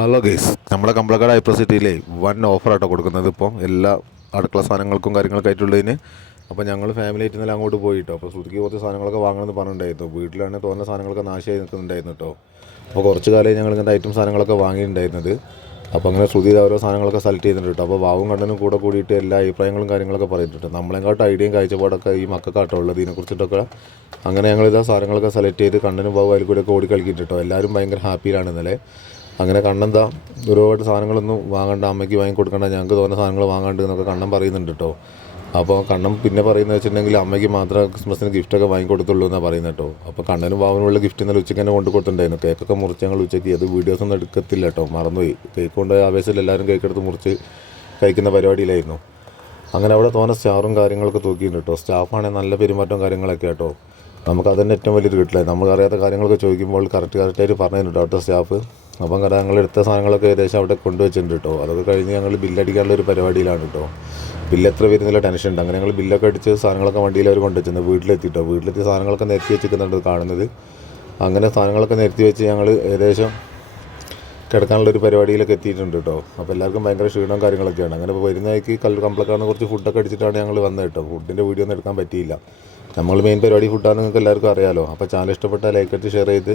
Hello guys, നമ്മുടെ Kambalakkad hyper സിറ്റിയിലെ വൻ ഓഫറാട്ടോ കൊടുക്കുന്നത്. ഇപ്പോൾ എല്ലാ അടുക്കള സാധനങ്ങൾക്കും കാര്യങ്ങളൊക്കെ ആയിട്ടുള്ളതിന്. അപ്പോൾ ഞങ്ങൾ ഫാമിലി ആയിട്ട് ഇന്നലെ അങ്ങോട്ട് പോയിട്ടോ. അപ്പോൾ ശ്രുതിക്ക് കുറച്ച് സാധനങ്ങളൊക്കെ വാങ്ങണമെന്ന് പറഞ്ഞിട്ടുണ്ടായിരുന്നു. വീട്ടിലാണെങ്കിൽ തോന്നുന്ന സാധനങ്ങളൊക്കെ നാശമായി നിൽക്കുന്നുണ്ടായിരുന്നു കേട്ടോ. അപ്പോൾ കുറച്ച് കാലമായി ഞങ്ങൾ ഇങ്ങനത്തെ ഐറ്റം സാധനങ്ങളൊക്കെ വാങ്ങിയിട്ടുണ്ടായിരുന്നത്. അപ്പോൾ അങ്ങനെ ശ്രുതി ഓരോ സാധനങ്ങളൊക്കെ സെലക്ട് ചെയ്തിട്ടുണ്ട് കേട്ടോ. അപ്പോൾ വാവും കണ്ണനും കൂടെ കൂടിയിട്ട് എല്ലാ അഭിപ്രായങ്ങളും കാര്യങ്ങളൊക്കെ പറയുന്നുണ്ട്. നമ്മളെങ്ങോട്ട് ഐഡിയയും കാഴ്ചപ്പാടൊക്കെ ഈ മക്കൾക്കാട്ടോ ഉള്ളത് ഇതിനെക്കുറിച്ചിട്ടൊക്കെ. അങ്ങനെ ഞങ്ങളിതാ സാധനങ്ങളൊക്കെ സെലക്ട് ചെയ്ത് കണ്ണനും വാവും അതിൽ കൂടെയൊക്കെ ഓടി കളിക്കിയിട്ട് കേട്ടോ. എല്ലാവരും ഭയങ്കര ഹാപ്പിയിലാണ് ഇന്നലെ. അങ്ങനെ കണ്ണെന്താ ഒരുപാട് സാധനങ്ങളൊന്നും വാങ്ങണ്ട, അമ്മയ്ക്ക് വാങ്ങി കൊടുക്കണ്ട, ഞങ്ങൾക്ക് തോന്നുന്ന സാധനങ്ങൾ വാങ്ങാണ്ട് എന്നൊക്കെ കണ്ണൻ പറയുന്നുണ്ട് കേട്ടോ. അപ്പോൾ കണ്ണൻ പിന്നെ പറയുന്നത് വെച്ചിട്ടുണ്ടെങ്കിൽ അമ്മയ്ക്ക് മാത്രമേ ക്രിസ്മസിന് ഗിഫ്റ്റൊക്കെ വാങ്ങിക്കൊടുത്തുള്ളൂ എന്നാണ് പറയുന്നത് കേട്ടോ. അപ്പോൾ കണ്ണനും വാവനുള്ള ഗിഫ്റ്റ് ഇന്നലെ ഉച്ചയ്ക്ക് തന്നെ കൊണ്ട് കൊടുത്തിട്ടുണ്ടായിരുന്നു. കേക്കൊക്കെ മുറിച്ച് ഞങ്ങൾ ഉച്ചയ്ക്ക് അത് വീഡിയോസൊന്നും എടുക്കത്തില്ല കേട്ടോ, മറന്നുപോയി. കേക്ക് കൊണ്ട് ആവേശത്തിൽ എല്ലാവരും കേക്കെടുത്ത് മുറിച്ച് കഴിക്കുന്ന പരിപാടിയിലായിരുന്നു. അങ്ങനെ അവിടെ തോന്നുന്ന സ്റ്റാറും കാര്യങ്ങളൊക്കെ തൂക്കിയിട്ടുണ്ട് കേട്ടോ. സ്റ്റാഫാണെങ്കിൽ നല്ല പെരുമാറ്റവും കാര്യങ്ങളൊക്കെ കേട്ടോ. നമുക്കത് തന്നെ ഏറ്റവും വലിയൊരു കിട്ടില്ല. നമുക്കറിയാത്ത കാര്യങ്ങളൊക്കെ ചോദിക്കുമ്പോൾ കറക്റ്റായിട്ട് പറഞ്ഞു കേട്ടോ അവിടുത്തെ സ്റ്റാഫ്. അപ്പം കാരണം ഞങ്ങളെടുത്ത സാധനങ്ങളൊക്കെ ഏകദേശം അവിടെ കൊണ്ടുവച്ചിട്ടുണ്ട് കേട്ടോ. അതൊക്കെ കഴിഞ്ഞ് ഞങ്ങൾ ബില്ലടിക്കാനുള്ള ഒരു പരിപാടിയിലാണ് കേട്ടോ. ബില്ല് എത്ര വരുന്നില്ല ടെൻഷൻ ഉണ്ട്. അങ്ങനെ ഞങ്ങൾ ബില്ലൊക്കെ അടിച്ച് സാധനങ്ങളൊക്കെ വണ്ടിയിൽ അവർ കൊണ്ടുവച്ചിട്ടുണ്ട്. വീട്ടിലെത്തിയിട്ടോ. വീട്ടിലെത്തി സാധനങ്ങളൊക്കെ നിരത്തി വെച്ചിരിക്കുന്നുണ്ട് കാണുന്നത്. അങ്ങനെ സാധനങ്ങളൊക്കെ നിരത്തി വെച്ച് ഞങ്ങൾ ഏകദേശം കിടക്കാനുള്ളൊരു പരിപാടിയിലൊക്കെ എത്തിയിട്ടുണ്ട് കേട്ടോ. അപ്പോൾ എല്ലാവർക്കും ഭയങ്കര ക്ഷീണവും കാര്യങ്ങളൊക്കെയാണ്. അങ്ങനെ വരുന്നതായിക്ക് കമ്പളക്കാട് കുറച്ച് ഫുഡൊക്കെ അടിച്ചിട്ടാണ് ഞങ്ങൾ വന്നത് കേട്ടോ. ഫുഡിൻ്റെ വീഡിയോ ഒന്നും എടുക്കാൻ പറ്റിയില്ല. നമ്മൾ മെയിൻ പരിപാടി ഫുഡാണ് നിങ്ങൾക്ക് എല്ലാവർക്കും അറിയാമല്ലോ. അപ്പോൾ ചാനൽ ഇഷ്ടപ്പെട്ടാൽ ലൈക്ക് അടിച്ച് ഷെയർ ചെയ്ത്